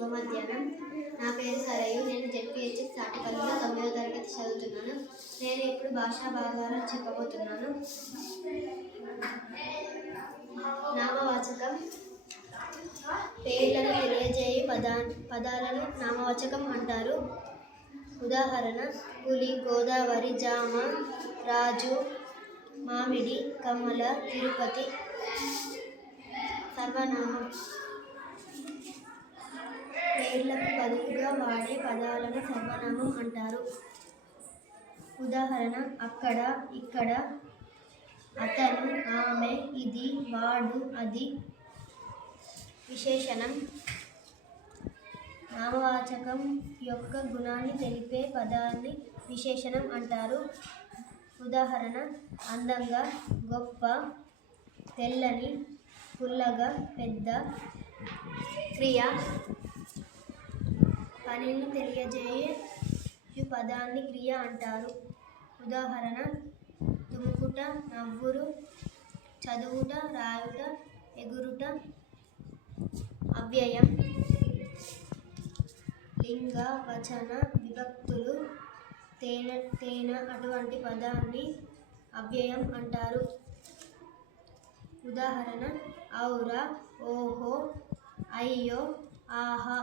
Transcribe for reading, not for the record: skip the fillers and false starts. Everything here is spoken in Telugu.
శుభ మధ్యాహ్నం. నా పేరు సరయు. నేను జెడ్పీహెచ్ఎస్ తాటిపల్లిలో 9వ తరగతి చదువుతున్నాను. నేను ఇప్పుడు భాషా భాగాలను చెప్పబోతున్నాను. నామవాచకం. పేర్లను తెలియజేయు పదాలను నామవాచకం అంటారు. ఉదాహరణ: పులి, గోదావరి, జామ, రాజు, మామిడి, కమల, తిరుపతి. సర్వనామం. పేర్లకు బదులుగా వాడే పదాలను సర్వనామం అంటారు. ఉదాహరణ: అక్కడ, ఇక్కడ, అతను, ఆమె, ఇది, వాడు, అది. విశేషణం. నామవాచకం యొక్క గుణాన్ని తెలిపే పదాన్ని విశేషణం అంటారు. ఉదాహరణ: అందంగా, గొప్ప, తెల్లని, పుల్లగా, పెద్ద. క్రియ. పనిని తెలియజేయు పదాన్ని క్రియ అంటారు. ఉదాహరణ: తుమ్ముట, నవ్వురు, చదువుట, రాయుట, ఎగురుట. అవ్యయం. లింగ, వచన, విభక్తులు, తేన అటువంటి పదాన్ని అవ్యయం అంటారు. ఉదాహరణ: ఔరా, ఓహో, అయ్యో, ఆహా.